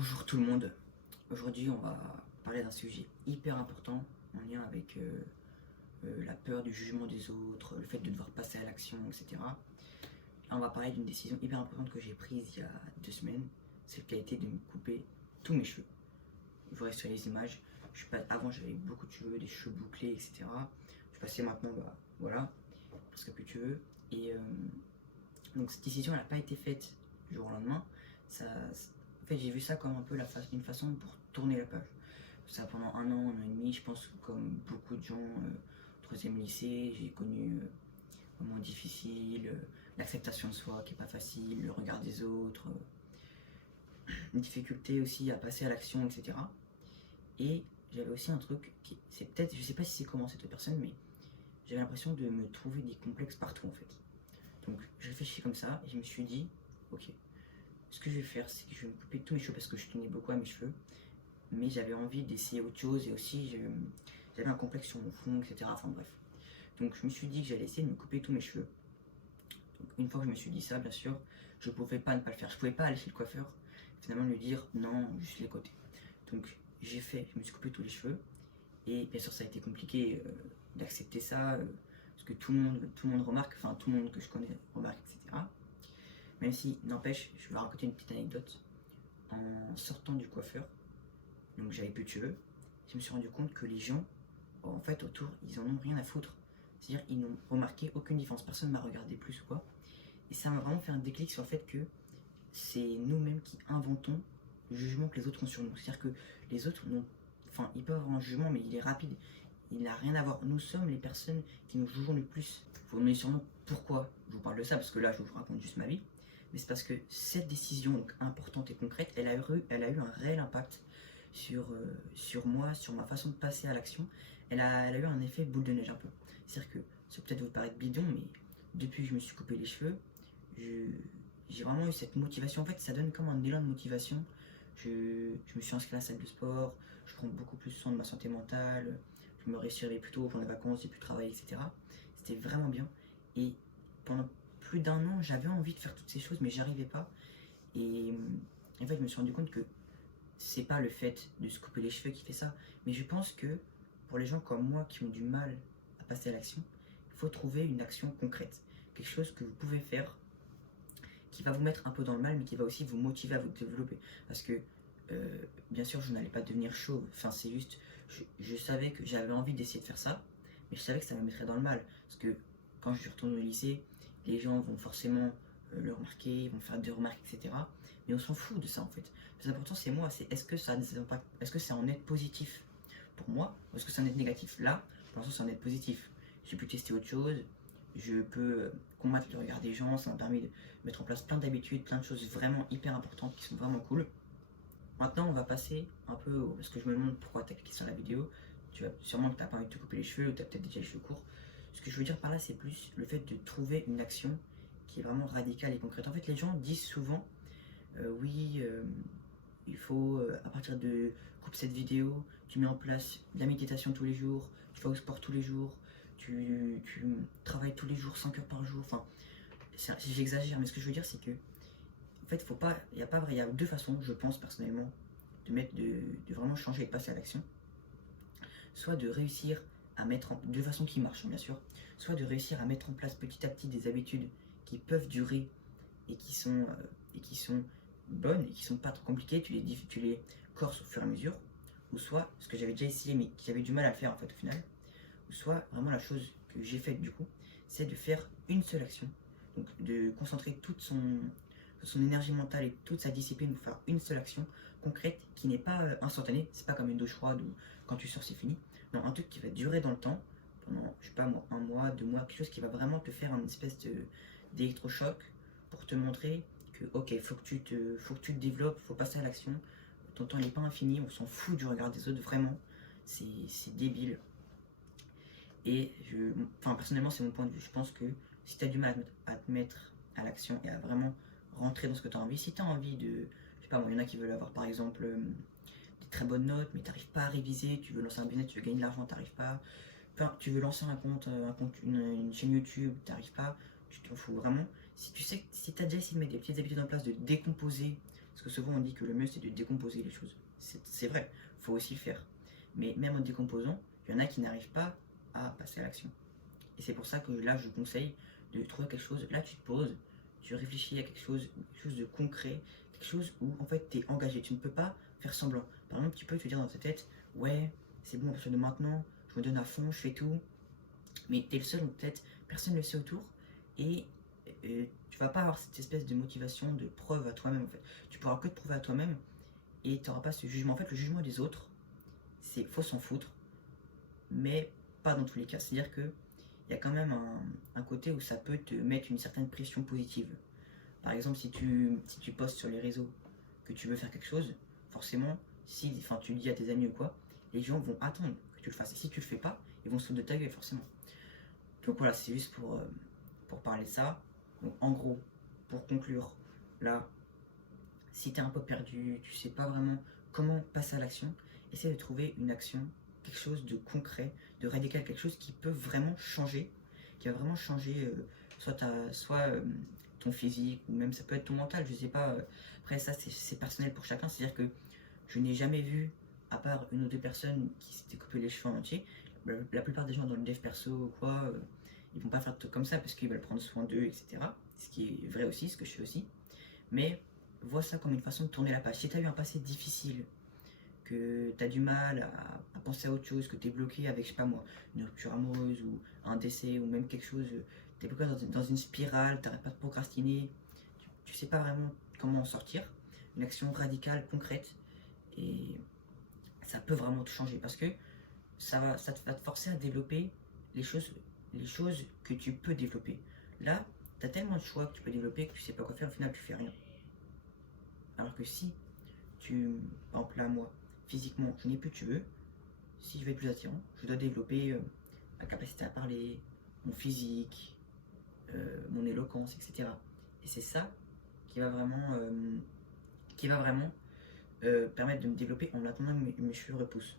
Bonjour tout le monde. Aujourd'hui, on va parler d'un sujet hyper important en lien avec la peur du jugement des autres, le fait de devoir passer à l'action, etc. Là, on va parler d'une décision hyper importante que j'ai prise il y a 2 semaines. C'est qui a été de me couper tous mes cheveux. Vous verrez sur les images. Avant, j'avais beaucoup de cheveux, des cheveux bouclés, etc. Je suis passé maintenant, bah, voilà, presque plus de cheveux. Et donc, cette décision, elle n'a pas été faite du jour au lendemain. En fait, j'ai vu ça comme un peu une façon pour tourner la page. Ça pendant un an et demi, je pense, comme beaucoup de gens, au troisième lycée, j'ai connu des moments difficiles, l'acceptation de soi qui est pas facile, le regard des autres, une difficulté aussi à passer à l'action, etc. Et j'avais aussi un truc qui, c'est peut-être, je sais pas si c'est comment cette personne, mais j'avais l'impression de me trouver des complexes partout en fait. Donc je réfléchis comme ça et je me suis dit, ok, ce que je vais faire, c'est que je vais me couper tous mes cheveux parce que je tenais beaucoup à mes cheveux, mais j'avais envie d'essayer autre chose et aussi j'avais un complexe sur mon front, etc. Enfin bref. Donc je me suis dit que j'allais essayer de me couper tous mes cheveux. Donc une fois que je me suis dit ça, bien sûr, je pouvais pas ne pas le faire. Je pouvais pas aller chez le coiffeur, finalement lui dire non, juste les côtés. Donc je me suis coupé tous les cheveux et bien sûr ça a été compliqué d'accepter ça parce que tout le monde remarque, enfin tout le monde que je connais remarque, etc. Même si, n'empêche, je vais raconter une petite anecdote. En sortant du coiffeur, donc j'avais plus de cheveux, je me suis rendu compte que les gens, en fait, autour, ils en ont rien à foutre. C'est-à-dire, ils n'ont remarqué aucune différence. Personne ne m'a regardé plus ou quoi. Et ça m'a vraiment fait un déclic sur le fait que c'est nous-mêmes qui inventons le jugement que les autres ont sur nous. C'est-à-dire que les autres n'ont. Enfin, ils peuvent avoir un jugement, mais il est rapide. Il n'a rien à voir. Nous sommes les personnes qui nous jugeons le plus. Vous vous demandez sûrement pourquoi je vous parle de ça, parce que là, je vous raconte juste ma vie. Mais c'est parce que cette décision donc, importante et concrète, elle a eu un réel impact sur moi, sur ma façon de passer à l'action. Elle a eu un effet boule de neige un peu. C'est-à-dire que ça peut peut-être vous paraître bidon, mais depuis que je me suis coupé les cheveux, j'ai vraiment eu cette motivation. En fait, ça donne comme un élan de motivation. Je me suis inscrit à la salle de sport, je prends beaucoup plus soin de ma santé mentale, je me réussirais plus tôt pendant les vacances, j'ai pu travailler, etc. C'était vraiment bien. Et pendant plus d'un an, j'avais envie de faire toutes ces choses, mais j'arrivais pas. Et en fait, je me suis rendu compte que c'est pas le fait de se couper les cheveux qui fait ça, mais je pense que pour les gens comme moi qui ont du mal à passer à l'action, il faut trouver une action concrète, quelque chose que vous pouvez faire qui va vous mettre un peu dans le mal, mais qui va aussi vous motiver à vous développer. Parce que, bien sûr, je n'allais pas devenir chauve. Enfin, c'est juste, je savais que j'avais envie d'essayer de faire ça, mais je savais que ça me mettrait dans le mal. Parce que quand je suis retourné au lycée, les gens vont forcément le remarquer, ils vont faire des remarques, etc. Mais on s'en fout de ça en fait. Le plus important, c'est moi, c'est est-ce que ça a des impacts, est-ce que c'est en net positif pour moi, ou est-ce que c'est en net négatif. Là, pour l'instant, c'est en net positif. J'ai pu tester autre chose, je peux combattre le regard des gens, ça m'a permis de mettre en place plein d'habitudes, plein de choses vraiment hyper importantes qui sont vraiment cool. Maintenant, on va passer un peu parce que je me demande pourquoi tu as cliqué sur la vidéo. Tu vas sûrement que tu n'as pas envie de te couper les cheveux ou tu as peut-être déjà les cheveux courts. Ce que je veux dire par là, c'est plus le fait de trouver une action qui est vraiment radicale et concrète. En fait, les gens disent souvent oui, il faut, à partir de coupe cette vidéo, tu mets en place de la méditation tous les jours, tu vas au sport tous les jours, tu travailles tous les jours 5 heures par jour. Enfin, j'exagère, mais ce que je veux dire, c'est que en fait, faut pas, il y a deux façons, je pense personnellement, de vraiment changer et de passer à l'action. Soit de réussir à de façon qui marche, bien sûr, soit de réussir à mettre en place petit à petit des habitudes qui peuvent durer et qui sont bonnes et qui sont pas trop compliquées, tu les corses au fur et à mesure, ou soit, ce que j'avais déjà essayé mais qui avait du mal à le faire en fait au final, ou soit vraiment la chose que j'ai faite du coup, c'est de faire une seule action, donc de concentrer son énergie mentale et toute sa discipline pour faire une seule action concrète qui n'est pas instantanée, c'est pas comme une douche froide où quand tu sors c'est fini, non, un truc qui va durer dans le temps, pendant, je sais pas moi, un mois, 2 mois, quelque chose qui va vraiment te faire une espèce d'électrochoc pour te montrer que ok, faut que tu te développes, faut passer à l'action, ton temps n'est pas infini, on s'en fout du regard des autres, vraiment, c'est débile. Et enfin, personnellement, c'est mon point de vue. Je pense que si tu as du mal à te mettre à l'action et à vraiment rentrer dans ce que tu as envie, si tu as envie de, je sais pas moi, il y en a qui veulent avoir par exemple des très bonnes notes, mais tu n'arrives pas à réviser, tu veux lancer un business, tu veux gagner de l'argent, tu n'arrives pas, enfin, tu veux lancer une chaîne YouTube, tu n'arrives pas, tu t'en fous vraiment. Si tu sais, si tu as déjà essayé de mettre des petites habitudes en place, de décomposer Parce que souvent on dit que le mieux c'est de décomposer les choses. C'est vrai, il faut aussi le faire. Mais même en décomposant, il y en a qui n'arrivent pas à passer à l'action. Et c'est pour ça que là je conseille de trouver quelque chose, là tu te poses, tu réfléchis à quelque chose de concret, quelque chose où en fait tu es engagé, tu ne peux pas faire semblant. Par exemple, tu peux te dire dans ta tête, ouais, c'est bon à partir de maintenant, je me donne à fond, je fais tout, mais tu es le seul, donc peut-être personne ne le sait autour, et tu vas pas avoir cette espèce de motivation, de preuve à toi-même en fait. Tu pourras que te prouver à toi-même, et tu n'auras pas ce jugement. En fait, le jugement des autres, c'est faut s'en foutre, mais pas dans tous les cas. C'est-à-dire que il y a quand même un côté où ça peut te mettre une certaine pression positive. Par exemple, si tu postes sur les réseaux que tu veux faire quelque chose, forcément, si enfin, tu le dis à tes amis ou quoi, les gens vont attendre que tu le fasses. Et si tu le fais pas, ils vont se foutre de ta gueule, forcément. Donc voilà, c'est juste pour parler de ça. Donc en gros, pour conclure, là, si tu es un peu perdu, tu sais pas vraiment comment passer à l'action, essaie de trouver une action, quelque chose de concret, de radical, quelque chose qui peut vraiment changer, qui va vraiment changer soit ton physique, ou même ça peut être ton mental, je sais pas. Après ça c'est personnel pour chacun, c'est-à-dire que je n'ai jamais vu, à part une ou deux personnes qui s'étaient coupé les cheveux en entier, la plupart des gens dans le dev perso ou quoi, ils vont pas faire de trucs comme ça parce qu'ils veulent prendre soin d'eux, etc. Ce qui est vrai aussi, ce que je fais aussi. Mais vois ça comme une façon de tourner la page. Si tu as eu un passé difficile, que tu as du mal à penser à autre chose, que tu es bloqué avec, je sais pas moi, une rupture amoureuse ou un décès ou même quelque chose, tu es bloqué dans une spirale, tu n'arrêtes pas de procrastiner, tu sais pas vraiment comment en sortir, une action radicale, concrète, et ça peut vraiment tout changer parce que va te forcer à développer les choses, les choses que tu peux développer. Là, tu as tellement de choix que tu peux développer que tu sais pas quoi faire, au final tu fais rien. Alors que si par exemple là, moi, physiquement, je n'ai plus de cheveux, si je veux être plus attirant, je dois développer ma capacité à parler, mon physique, mon éloquence, etc. Et c'est ça qui va vraiment permettre de me développer en attendant que mes cheveux repoussent.